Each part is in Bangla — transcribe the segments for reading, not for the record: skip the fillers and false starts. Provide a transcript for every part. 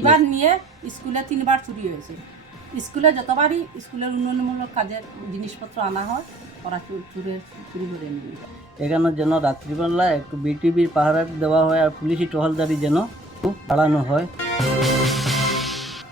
এবার নিয়ে স্কুলে 3বার চুরি হয়েছে। স্কুলে যতবারই স্কুলের উন্নয়নমূলক কাজের জিনিসপত্র আনা হয় ওরা চুরি করে নিয়ে যায়। এখানে যেন রাত্রিবেলা একটু বিটিভির পাহারা দেওয়া হয় আর পুলিশি টহলদারি যেন বাড়ানো হয়।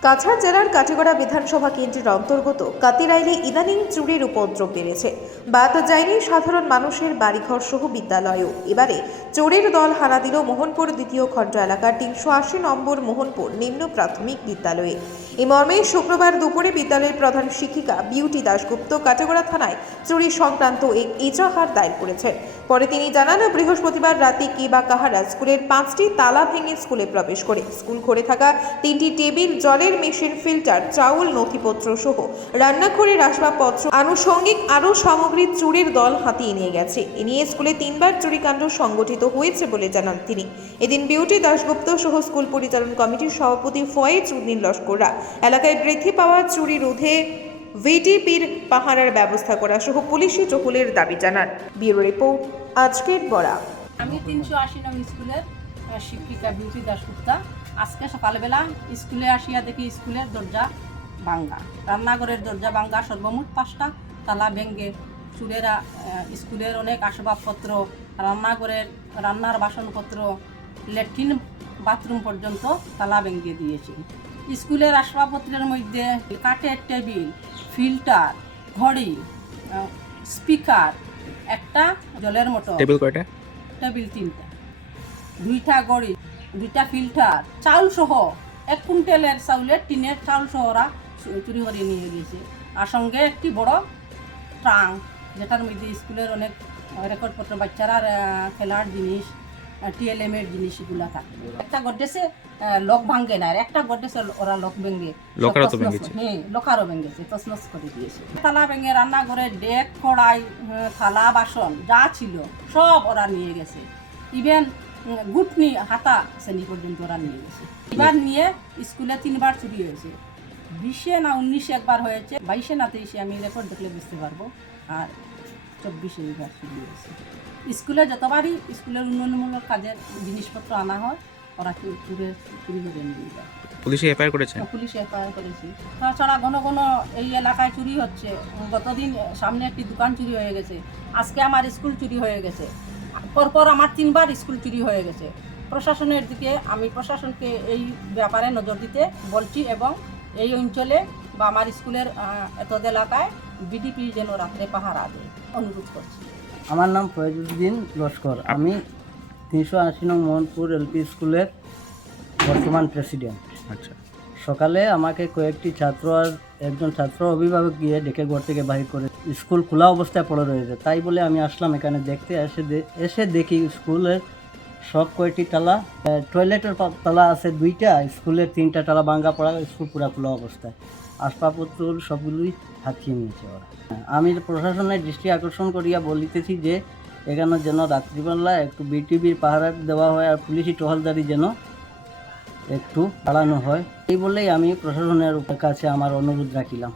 কাছাড় জেলার কাটিগড়া বিধানসভা কেন্দ্রের অন্তর্গত কাতিরাইলে ইদানিং চুরির উপদ্রব বেড়েছে। বাদ যায়নি সাধারণ মানুষের বাড়িঘর সহ বিদ্যালয়েও। এবারে চোরের দল হানা দিল মোহনপুর দ্বিতীয় খণ্ড এলাকার 380 নম্বর মোহনপুর নিম্ন প্রাথমিক বিদ্যালয়ে। এই মর্মে শুক্রবার দুপুরে বিদ্যালয়ের প্রধান শিক্ষিকা বিউটি দাশগুপ্ত কাটিগড়া থানায় চুরি সংক্রান্ত এক এজাহার দায়ের করেছেন। পরে তিনি জানান, বৃহস্পতিবার রাতে কে বা কাহারা স্কুলের 5টি তালা ভেঙে স্কুলে প্রবেশ করে স্কুল ঘরে থাকা 3টি টেবিল, জলের মেশিন, ফিল্টার, চাউল, নথিপত্র সহ রান্নাঘরের আসবাবপত্র আনুষঙ্গিক আরও সামগ্রী চুরির দল হাতিয়ে নিয়ে গেছে। এ নিয়ে স্কুলে 3বার চুরিকাণ্ড সংগঠিত হয়েছে বলে জানান তিনি। এদিন বিউটি দাশগুপ্ত সহ স্কুল পরিচালন কমিটির সভাপতি ফয়েজ উদ্দিন লস্কররা এলাকায় বৃদ্ধি পাওয়া চুরি রোধে ভিডিপির পাহারার ব্যবস্থা করা সহ পুলিশি টহলের দাবি জানান। ব্যুরো রিপোর্ট, আজকের বড়া। আমি 380 নং স্কুলের শিক্ষিকা বিউটি দাশগুপ্তা। আজকে সকালবেলা স্কুলে আসিয়া দেখি স্কুলের দরজা ভাঙ্গা, রান্নাঘরের দরজা ভাঙ্গা, সর্বমোট 5টা তালা ভেঙে চোরেরা স্কুলের অনেক আসবাবপত্র, রান্নার বাসনপত্র, ল্যাট্রিন বাথরুম পর্যন্ত তালা ভেঙে দিয়েছে। স্কুলের আসবাবপত্রের মধ্যে কাঠের টেবিল, ফিল্টার, ঘড়ি, স্পিকার, একটা জলের মোটর, টেবিল কয়টা? টেবিল 3টা, 2টা ঘড়ি, 2টা ফিল্টার, চাউল সহ 1 কুইন্টালের চাউলের টিনের চাউল সহ ওরা চুরি করে নিয়ে গিয়েছে। আর সঙ্গে একটি বড় ট্রাঙ্ক, যেটার মধ্যে স্কুলের অনেক রেকর্ডপত্র, বাচ্চারা খেলার জিনিস, টিএলএমের জিনিস এগুলো থাকে। একটা গড্রেসে লক ভাঙ্গে না, আর একটা গড্রেসে ওরা লক ভেঙে, হ্যাঁ লকারও ভেঙেছে, তছনছ করে দিয়েছে। তালা ভেঙে রান্নাঘরের ডেক, কড়াই, থালা, বাসন যা ছিল সব ওরা নিয়ে গেছে। ইভেন গুটনি, হাতা শ্রেণী পর্যন্ত ওরা নিয়ে গেছে। এবার নিয়ে স্কুলে 3বার চুরি হয়েছে। 20 না 19 একবার হয়েছে, 22 না 23 আমি রেকর্ড দেখলে বুঝতে পারবো, আর 24 এইবার চুরি হয়েছে। স্কুলে যতবারই স্কুলের উন্নয়নমূলক কাজের জিনিসপত্র আনা হয় ওরা চুরি করে নিয়ে যায়। পুলিশে এফআইআর করেছে? পুলিশে এফআইআর করেছি। তাছাড়া ঘন ঘন এই এলাকায় চুরি হচ্ছে। গতদিন সামনে একটি দোকান চুরি হয়ে গেছে, আজকে আমার স্কুল চুরি হয়ে গেছে, পরপর আমার 3বার স্কুল চুরি হয়ে গেছে। প্রশাসনের দিকে আমি প্রশাসনকে এই ব্যাপারে নজর দিতে বলছি এবং এই অঞ্চলে বা আমার স্কুলের এত এলাকায় বিডিপি যেন রাত্রে পাহারা দেয় অনুরোধ করছি। আমার নাম ফয়েজ উদ্দিন লস্কর। আমি 380 নং মোহনপুর এলপি স্কুলের বর্তমান প্রেসিডেন্ট। আচ্ছা, সকালে আমাকে কয়েকটি ছাত্র আর একজন ছাত্র অভিভাবক গিয়ে ডেকে ঘর থেকে বাহির করে স্কুল খোলা অবস্থায় পড়ে রয়েছে। তাই বলে আমি আসলাম এখানে দেখতে। এসে দেখি স্কুলের সব কয়টি তালা, টয়লেটের তালা আছে 2টা, স্কুলের 3টা তালা ভাঙ্গা পড়া, স্কুল পুরা খোলা অবস্থায়, আসবাবপত্র সবগুলোই হাতিয়ে নিয়েছে ওরা। আমি প্রশাসনের দৃষ্টি আকর্ষণ করিয়া বলিতেছি যে এখানে যেন রাত্রিবেলা একটু বিটিভির পাহারা দেওয়া হয় আর পুলিশি টহলদারি যেন একটু বাড়ানো হয়। এই বলেই আমি প্রশাসনের কাছে আমার অনুরোধ রাখিলাম।